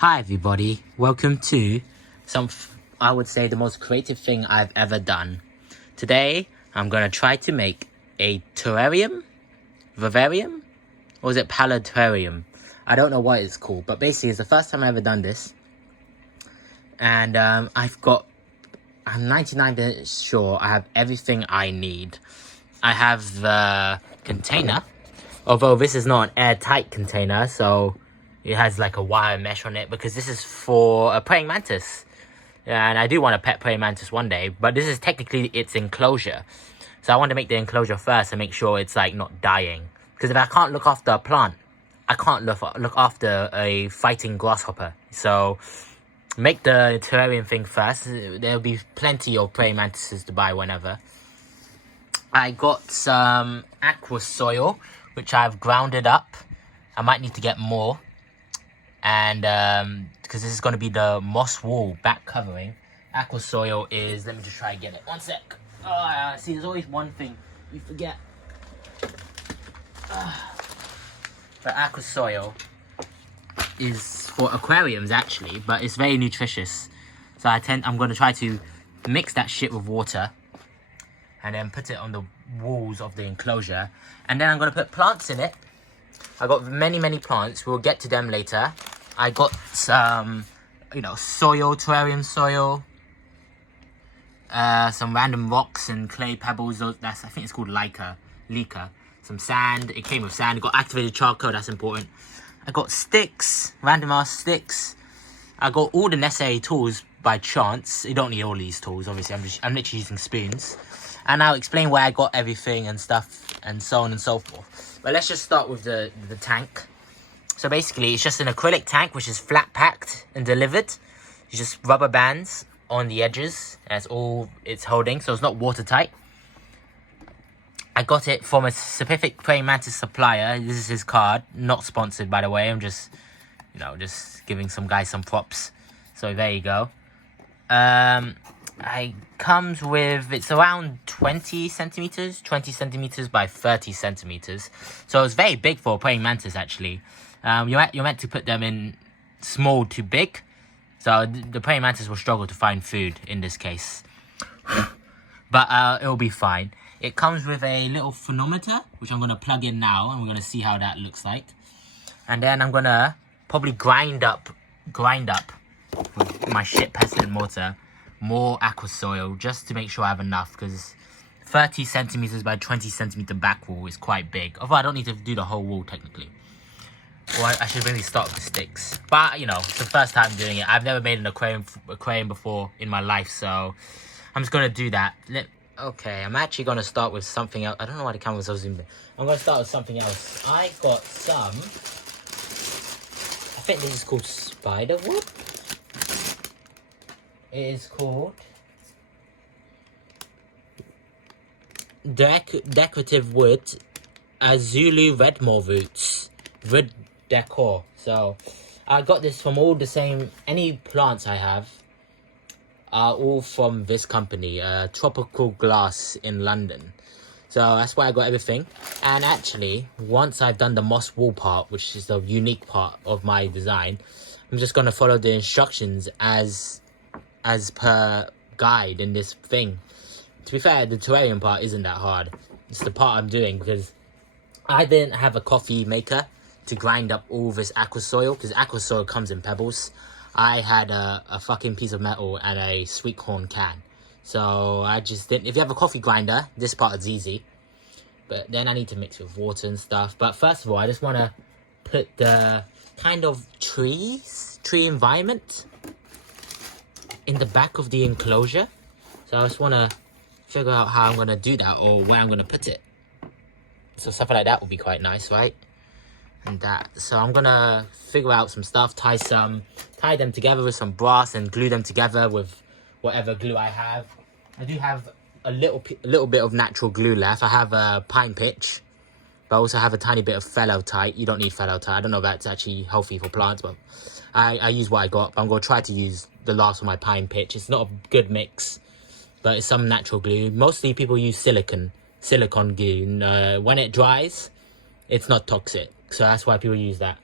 Hi everybody, welcome to I would say the most creative thing I've ever done. Today, I'm going to try to make a terrarium, Vivarium, or is it terrarium? I don't know what it's called, but basically it's the first time I've ever done this. And I'm 99% sure I have everything I need. I have the container, although this is not an airtight container, so it has like a wire mesh on it because this is for a praying mantis. And I do want a pet praying mantis one day, but this is technically its enclosure. So I want to make the enclosure first and make sure it's like not dying. Because if I can't look after a plant, I can't look after a fighting grasshopper. So make the terrarium thing first. There'll be plenty of praying mantises to buy whenever. I got some aqua soil, which I've grounded up. I might need to get more. And because this is going to be the moss wool back covering. Aqua soil is, let me just try and get it. One sec. See, there's always one thing you forget. But aqua soil is for aquariums actually, but it's very nutritious. So I'm going to try to mix that shit with water and then put it on the walls of the enclosure. And then I'm going to put plants in it. I got many plants. We'll get to them later. I got some, soil, terrarium soil. Some random rocks and clay pebbles. I think it's called leca. Some sand. It came with sand. I got activated charcoal. That's important. I got sticks, random ass sticks. I got all the necessary tools by chance. You don't need all these tools, obviously. I'm literally using spoons. And I'll explain where I got everything and stuff and so on and so forth. But let's just start with the tank. So basically, it's just an acrylic tank, which is flat packed and delivered. It's just rubber bands on the edges. That's all it's holding, so it's not watertight. I got it from a specific praying mantis supplier. This is his card. Not sponsored, by the way. I'm just, just giving some guy some props. So there you go. It comes with, it's around 20 centimeters by 30 centimeters. So it's very big for a praying mantis, actually. You're meant to put them in small to big. So the praying mantis will struggle to find food in this case. But it'll be fine. It comes with a little phonometer, which I'm going to plug in now. And we're going to see how that looks like. And then I'm going to probably grind up with my shit pestle and mortar more aqua soil just to make sure I have enough, because 30 centimeters by 20 centimeter back wall is quite big. Although I don't need to do the whole wall technically. Or I should really start with the sticks. But it's the first time doing it. I've never made an aquarium before in my life, so I'm just gonna do that. Okay, I'm actually gonna start with something else. I don't know why the camera's so zoomed in. I'm gonna start with something else. I got some, I think this is called spider wood. It is called decorative wood Azulu Redmore roots wood decor. So I got this from all the same, any plants I have are all from this company, Tropical Glass in London. So that's why I got everything. And actually, once I've done the moss wool part, which is the unique part of my design, I'm just gonna follow the instructions as per guide in this thing. To be fair, the terrarium part isn't that hard. It's the part I'm doing because I didn't have a coffee maker to grind up all this aqua soil, because aqua soil comes in pebbles. I had a fucking piece of metal and a sweet corn can. So I just didn't. If you have a coffee grinder, this part is easy. But then I need to mix with water and stuff. But first of all, I just want to put the kind of tree environment in the back of the enclosure. So I just want to figure out how I'm going to do that, or where I'm going to put it. So something like that would be quite nice, right? And that. So I'm going to figure out some stuff, tie them together with some brass and glue them together with whatever glue I have. I do have a little bit of natural glue left. I have a pine pitch, but I also have a tiny bit of Fellow-Tite. You don't need Fellow-Tite. I don't know if that's actually healthy for plants, but I use what I got. But I'm going to try to use the last of my pine pitch. It's not a good mix, but it's some natural glue. Mostly people use silicone glue. When it dries, it's not toxic. So that's why people use that.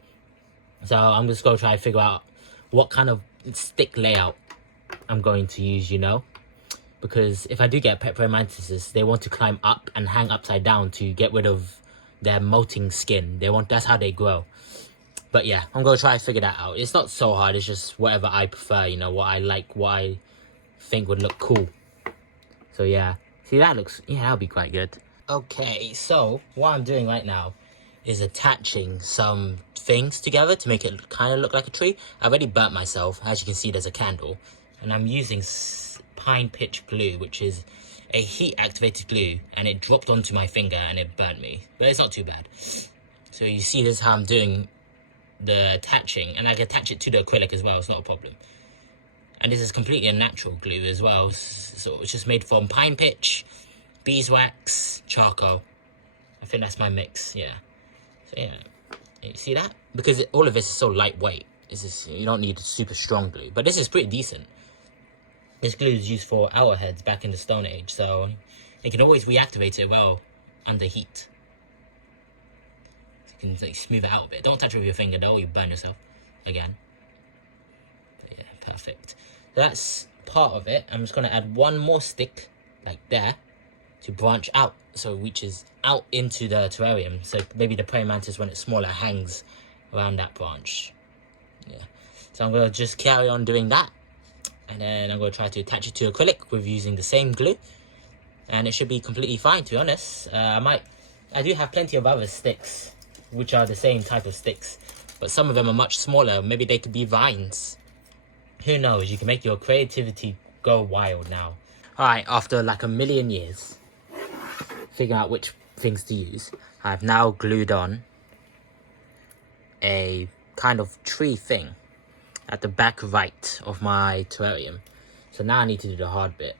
So I'm just going to try to figure out what kind of stick layout I'm going to use, you know, because if I do get pet mantises, they want to climb up and hang upside down to get rid of their molting skin. That's how they grow. But yeah, I'm gonna try to figure that out. It's not so hard, it's just whatever I prefer, you know, what I like, what I think would look cool. So yeah, see, that looks, yeah, that'll be quite good. Okay, so what I'm doing right now is attaching some things together to make it kind of look like a tree. I already burnt myself. As you can see, there's a candle, and I'm using pine pitch glue, which is a heat activated glue, and it dropped onto my finger and it burnt me, but it's not too bad. So you see, this is how I'm doing the attaching, and I can attach it to the acrylic as well. It's not a problem. And this is completely a natural glue as well, so it's just made from pine pitch, beeswax, charcoal. I think that's my mix. Yeah. So yeah, you see that? Because all of this is so lightweight. You don't need super strong glue, but this is pretty decent. This glue is used for arrowheads back in the Stone Age, so you can always reactivate it well under heat. So you can like smooth it out a bit. Don't touch it with your finger though, you burn yourself again. But yeah, perfect. So that's part of it. I'm just gonna add one more stick like there to branch out, so it reaches out into the terrarium. So maybe the praying mantis, when it's smaller, hangs around that branch. Yeah. So I'm gonna just carry on doing that, and then I'm gonna try to attach it to acrylic with using the same glue, and it should be completely fine. To be honest, I do have plenty of other sticks which are the same type of sticks, but some of them are much smaller. Maybe they could be vines. Who knows? You can make your creativity go wild now. Alright, after like a million years figuring out which things to use, I've now glued on a kind of tree thing at the back right of my terrarium. So now I need to do the hard bit,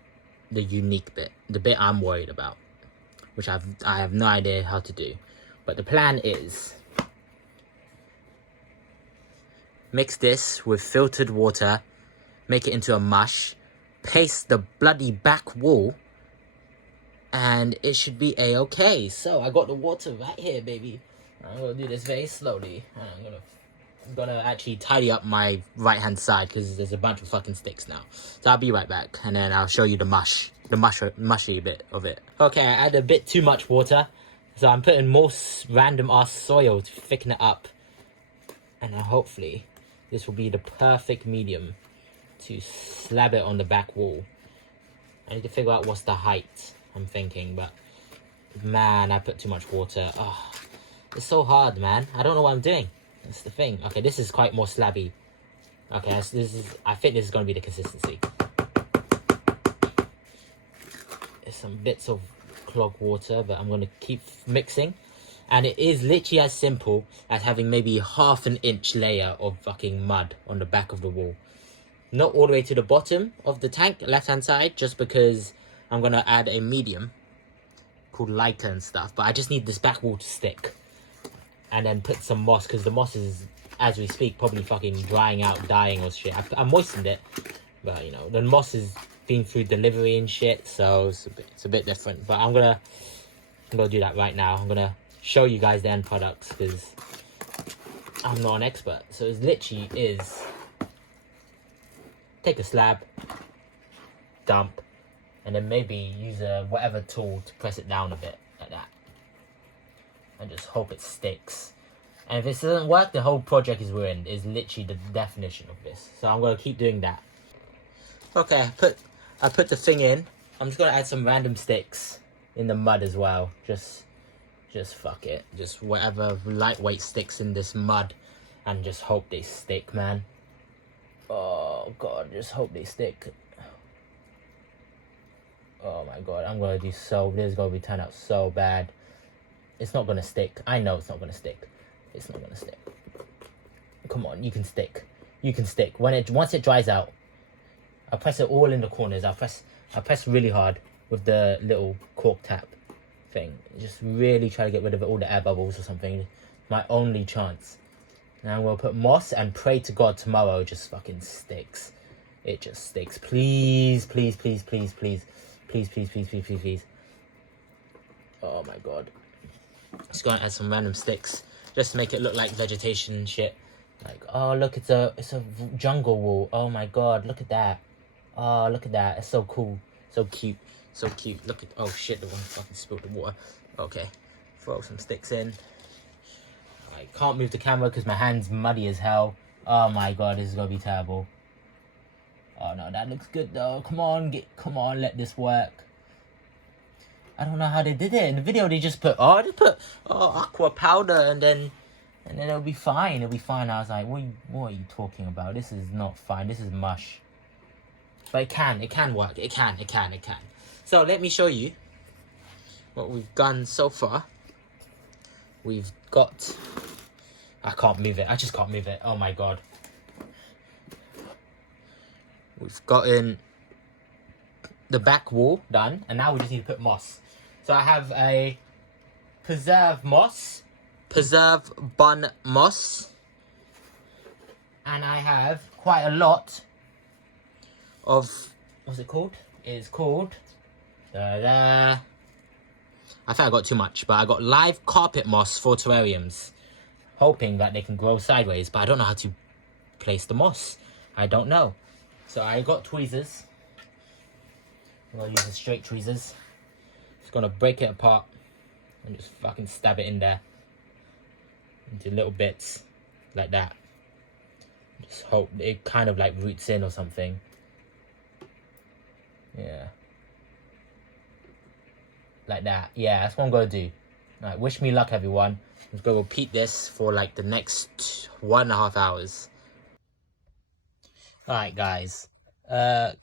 the unique bit, the bit I'm worried about, which I have no idea how to do. But the plan is mix this with filtered water, make it into a mush, paste the bloody back wall, and it should be a-okay. So I got the water right here, baby. I'm gonna do this very slowly. I'm gonna actually tidy up my right hand side because there's a bunch of fucking sticks now. So I'll be right back, and then I'll show you the mushy bit of it. Okay, I added a bit too much water, so I'm putting more random ass soil to thicken it up, and hopefully this will be the perfect medium to slab it on the back wall. I need to figure out what's the height, I'm thinking, but man, I put too much water. Oh, it's so hard, man. I don't know what I'm doing. That's the thing. Okay, this is quite more slabby. Okay, I think this is going to be the consistency. There's some bits of clogged water, but I'm going to keep mixing. And it is literally as simple as having maybe half an inch layer of fucking mud on the back of the wall. Not all the way to the bottom of the tank, left hand side, just because I'm going to add a medium called Leica and stuff. But I just need this back wall to stick. And then put some moss, because the moss is, as we speak, probably fucking drying out, dying or shit. I moistened it, but you know, the moss is been through delivery and shit, so it's a bit different. But I'm gonna do that right now. I'm gonna show you guys the end products, because I'm not an expert. So it literally is take a slab, dump, and then maybe use a whatever tool to press it down a bit like that, and just hope it sticks. And if this doesn't work, the whole project is ruined, is literally the definition of this. So I'm gonna keep doing that. Okay, I put the thing in. I'm just gonna add some random sticks in the mud as well. Just fuck it. Just whatever lightweight sticks in this mud, and just hope they stick, man. Oh god, just hope they stick. Oh my god, I'm gonna do so. This is gonna be turn out so bad. It's not gonna stick. I know it's not gonna stick. It's not gonna stick. Come on, you can stick. You can stick. Once it dries out, I'll press it all in the corners. I'll press really hard with the little cork tap thing. Just really try to get rid of all the air bubbles or something. My only chance. Now we'll put moss and pray to God tomorrow it just fucking sticks. It just sticks. Please, please, please, please, please. Please, please, please, please, please, please. Oh my god. Just gonna add some random sticks just to make it look like vegetation and shit. Like, oh look, it's a jungle wool. Oh my god, look at that. Oh, look at that. It's so cool. So cute. So cute. Look at, oh shit, the one fucking spilled the water. Okay. Throw some sticks in. I can't move the camera because my hand's muddy as hell. Oh my god, this is gonna be terrible. Oh no, that looks good though. Come on, come on, let this work. I don't know how they did it. In the video they just put aqua powder and then it'll be fine. It'll be fine. I was like, what are you talking about? This is not fine. This is mush. But it can work. It can. So let me show you what we've done so far. We've got, I can't move it. I just can't move it. Oh my god. We've gotten the back wall done, and now we just need to put moss. So I have a preserve bun moss, and I have quite a lot of, what's it called? It's called, I think I got too much, but I got live carpet moss for terrariums, hoping that they can grow sideways, but I don't know how to place the moss. I don't know. So I got tweezers. I'm gonna use the straight tweezers. Just gonna break it apart and just fucking stab it in there into little bits like that. Just hope it kind of like roots in or something. Yeah. Like that. Yeah, that's what I'm gonna do. Alright, wish me luck everyone. I'm gonna repeat this for like the next 1.5 hours. Alright guys, I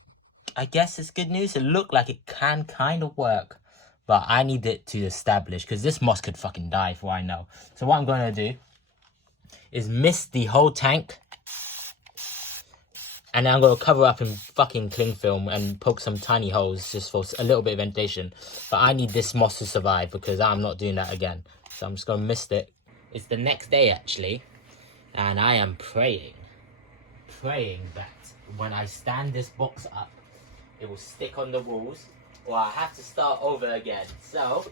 guess it's good news. It looked like it can kind of work, but I need it to establish because this moss could fucking die for all I know. So what I'm going to do is mist the whole tank, and then I'm going to cover up in fucking cling film and poke some tiny holes just for a little bit of ventilation. But I need this moss to survive because I'm not doing that again. So I'm just going to mist it. It's the next day actually, and I am praying that when I stand this box up, it will stick on the walls, or I have to start over again. So,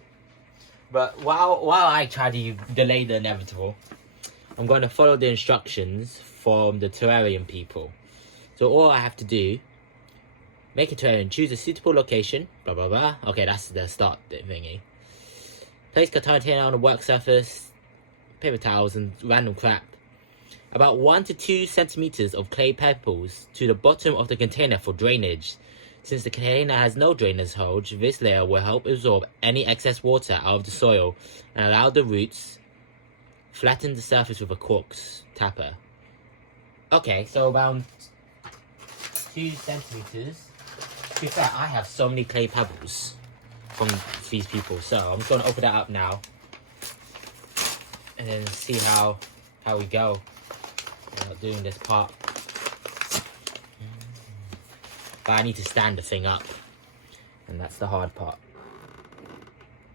but while I try to delay the inevitable, I'm going to follow the instructions from the terrarium people. So all I have to do, make a terrarium, choose a suitable location, blah blah blah. Okay, that's the start thingy. Place container on the work surface, paper towels and random crap. About 1 to 2 centimeters of clay pebbles to the bottom of the container for drainage. Since the container has no drainage hole, this layer will help absorb any excess water out of the soil and allow the roots flatten the surface with a cork tapper. Okay, so about 2 centimeters. To be fair, I have so many clay pebbles from these people, so I'm just going to open that up now and then see how we go. Doing this part, but I need to stand the thing up, and that's the hard part.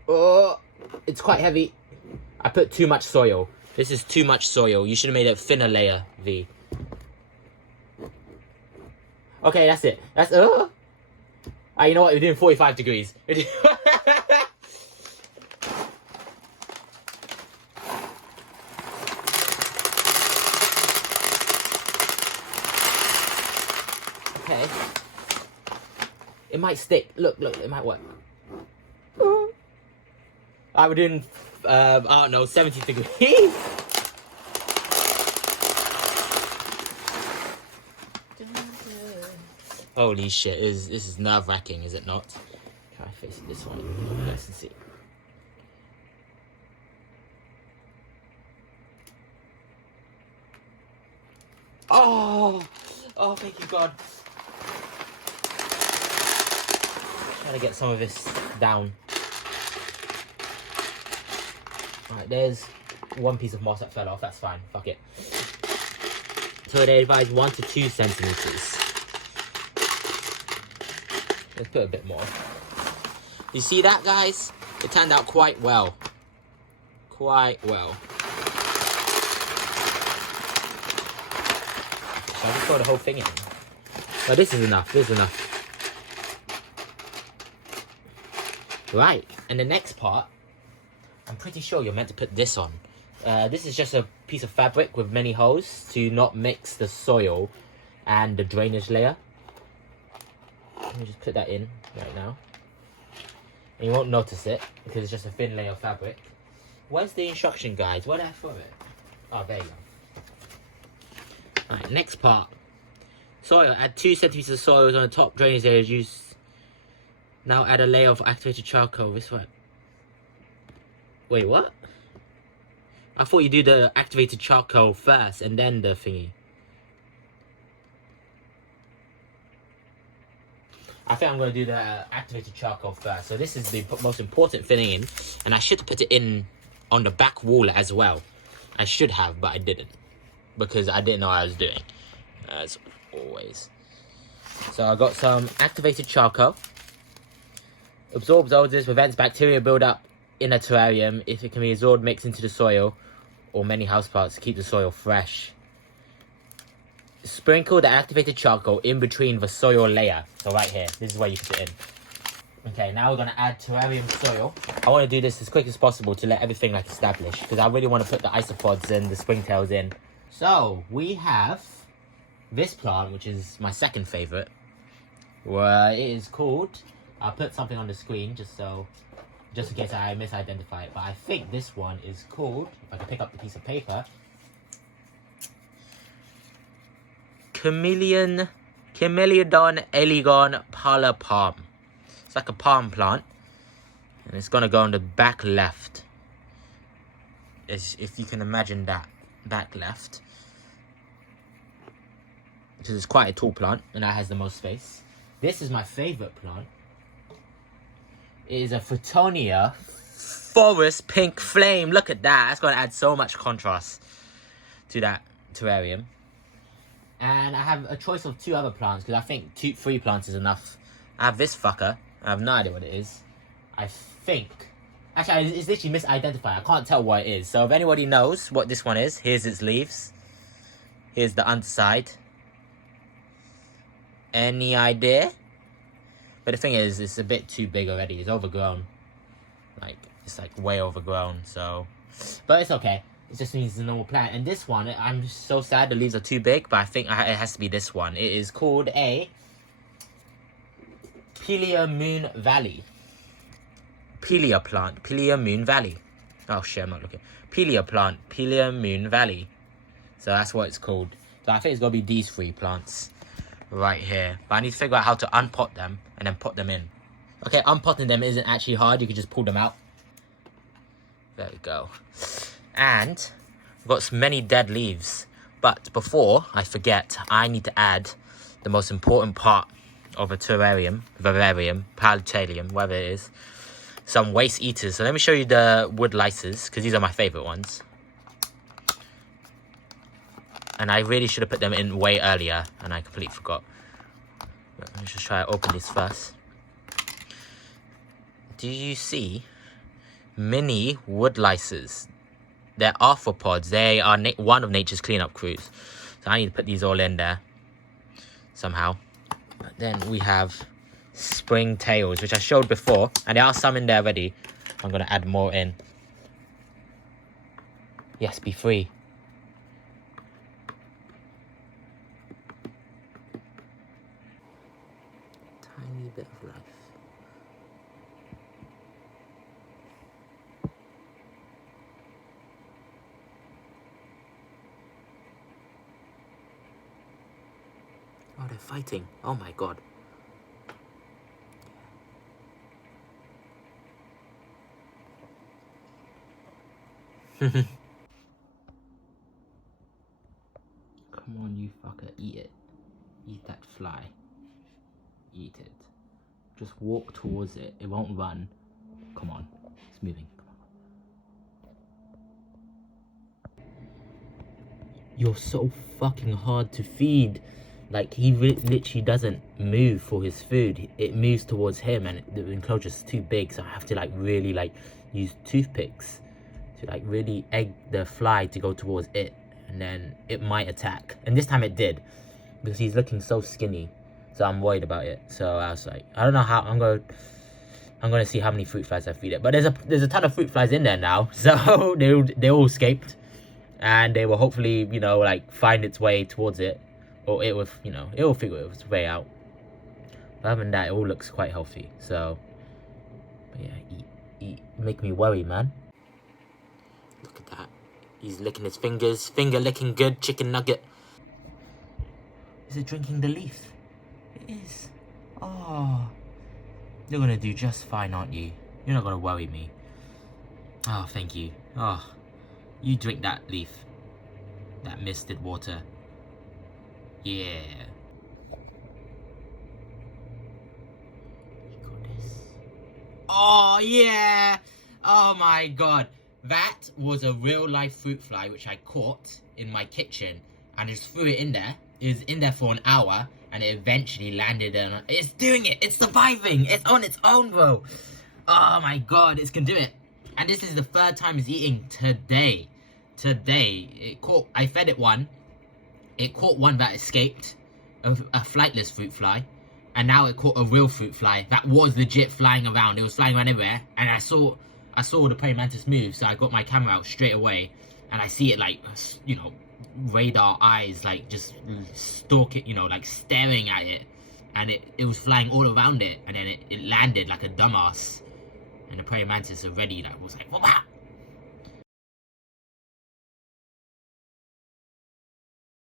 Oh, it's quite heavy. I put too much soil. This is too much soil. You should have made a thinner layer, V. Okay, that's it. That's you know what? We're doing 45 degrees. Okay. It might stick. Look, it might work. We're doing, I don't know, 70 degrees. Holy shit, this is nerve-wracking, is it not? Try facing this one. Let's see. Oh, thank you, God. Trying to get some of this down. Alright, there's one piece of moss that fell off. That's fine. Fuck it. So they advise 1 to 2 centimeters. Let's put a bit more. You see that, guys? It turned out quite well. Quite well. So I just throw the whole thing in. But this is enough. This is enough. Right. And the next part, I'm pretty sure you're meant to put this on. This is just a piece of fabric with many holes to not mix the soil and the drainage layer. Let me just put that in right now. And you won't notice it because it's just a thin layer of fabric. Where's the instruction guides? Where did I throw it? Oh, there you go. Alright, next part. Soil. Add 2 centimeters of soil on the top drainage layer. Use. Now add a layer of activated charcoal. This one. Wait, what? I thought you do the activated charcoal first and then the thingy. I think I'm going to do the activated charcoal first. So this is the most important thing in. And I should put it in on the back wall as well. I should have, but I didn't. Because I didn't know what I was doing. As always. So I got some activated charcoal. Absorbs odors, prevents bacteria build-up in a terrarium. If it can be absorbed, mixed into the soil or many houseplants to keep the soil fresh. Sprinkle the activated charcoal in between the soil layer. So right here, this is where you put it in. Okay, now we're going to add terrarium soil. I want to do this as quick as possible to let everything like establish. Because I really want to put the isopods and the springtails in. So, we have this plant, which is my second favourite. It is called... I'll put something on the screen just in case I misidentify it. But I think this one is called, if I can pick up the piece of paper, Chameleodon elegans pala palm. It's like a palm plant. And it's going to go on the back left. If you can imagine that, back left. Because it's quite a tall plant, and that has the most space. This is my favourite plant. It is a Photonia forest pink flame. Look at that. That's going to add so much contrast to that terrarium. And I have a choice of 2 other plants because I think 3 plants is enough. I have this fucker. I have no idea what it is. I think... Actually, it's literally misidentified. I can't tell what it is. So if anybody knows what this one is, here's its leaves. Here's the underside. Any idea? But the thing is, it's a bit too big already. It's overgrown. It's like way overgrown, so... But it's okay. It just means it's a normal plant. And this one, I'm so sad the leaves are too big, but I think it has to be this one. It is called a... Pelea Moon Valley. Pelea plant. Pelea Moon Valley. Oh shit, I'm not looking. Pelea plant. Pelea Moon Valley. So that's what it's called. So I think it's going to be these 3 plants. Right here. But I need to figure out how to unpot them and then put them in. Okay, unpotting them isn't actually hard. You can just pull them out. There we go. And I've got many dead leaves. But before I forget, I need to add the most important part of a terrarium, Vivarium, Palutalium, whatever it is. Some waste eaters. So let me show you the wood lices, because these are my favourite ones. And I really should have put them in way earlier, and I completely forgot. But let's just try to open this first. Do you see mini wood lices? They're arthropods. They are one of nature's cleanup crews. So I need to put these all in there somehow. But then we have spring tails, which I showed before, and there are some in there already. I'm going to add more in. Yes, be free. Tiny bit of life. Oh, they're fighting. Oh my god. Come on, you fucker. Eat it. Eat that fly. Eat it. Just walk towards it. It won't run. Come on. It's moving. Come on. You're so fucking hard to feed. Like, he literally doesn't move for his food. It moves towards him, and the enclosure's too big, so I have to, like, really, like, use toothpicks to, like, really egg the fly to go towards it, and then it might attack. And this time it did, because he's looking so skinny, so I'm worried about it. So I was like, I don't know how, I'm gonna see how many fruit flies I feed it. But there's a ton of fruit flies in there now, so they all escaped. and they will hopefully, you know, like find its way towards it, or it will, you know, it will figure its way out. But other than that, it all looks quite healthy. So, but yeah, eat, make me worry, man. Look at that. He's licking his fingers. Finger licking good. Chicken nugget. Is it drinking the leaf? It is. Oh. You're gonna do just fine, aren't you? You're not gonna worry me. Oh, thank you. Oh. You drink that leaf. That misted water. Yeah. Oh, yeah. Oh, my God. That was a real-life fruit fly, which I caught in my kitchen. And just threw it in there. It was in there for an hour. And it eventually landed on... It's doing it. It's surviving. It's on its own, bro. Oh, my God. It can do it. And this is the third time it's eating today. It caught... I fed it one. It caught one that escaped. A flightless fruit fly. And now it caught a real fruit fly that was legit flying around. It was flying around everywhere. And I saw the praying mantis move. So I got my camera out straight away. And I see it like, you know, radar eyes, like just stalk it, you know, like staring at it. And it was flying all around it. And then it landed like a dumbass. And the praying mantis already like was like, what?